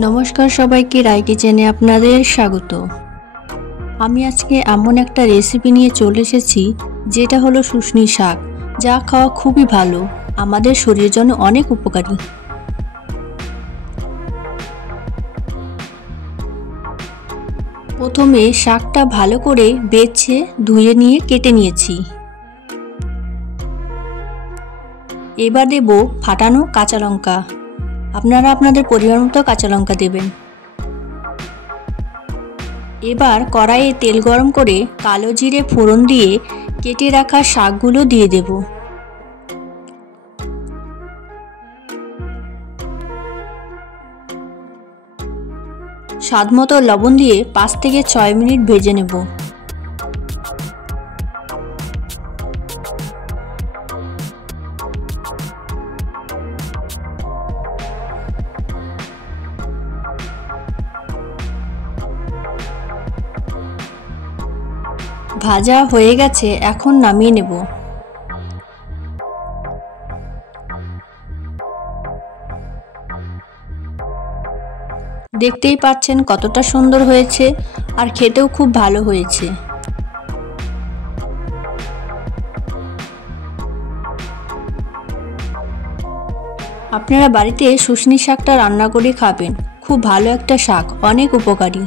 নমস্কার সবাইকে, রায় কিচেনে আপনাদের স্বাগত। আমি আজকে এমন একটা রেসিপি নিয়ে চলে এসেছি যেটা হলো শুশনি শাক, যা খাওয়া খুবই ভালো, আমাদের শরীরের জন্য অনেক উপকারী। প্রথমে শাকটা ভালো করে বেছে ধুয়ে নিয়ে কেটে নিয়েছি। এবার দেব ফাটানো কাঁচা লঙ্কা। আপনারা আপনাদের পরিমাণ মতো কাঁচা লঙ্কা দেবেন। এবার কড়াইয়ে তেল গরম করে কালো জিরে ফোড়ন দিয়ে কেটে রাখা শাকগুলো দিয়ে দেব। স্বাদমতো লবণ দিয়ে 5 থেকে 6 মিনিট ভেজে নেব। ভাজা হয়ে গেছে, এখন নামিয়ে নেব। দেখতেই পাচ্ছেন কতটা সুন্দর হয়েছে, আর খেতেও খুব ভালো হয়েছে। আপনারা বাড়িতে শুশনি শাকটা রান্না করে খাবেন, খুব ভালো একটা শাক, অনেক উপকারী।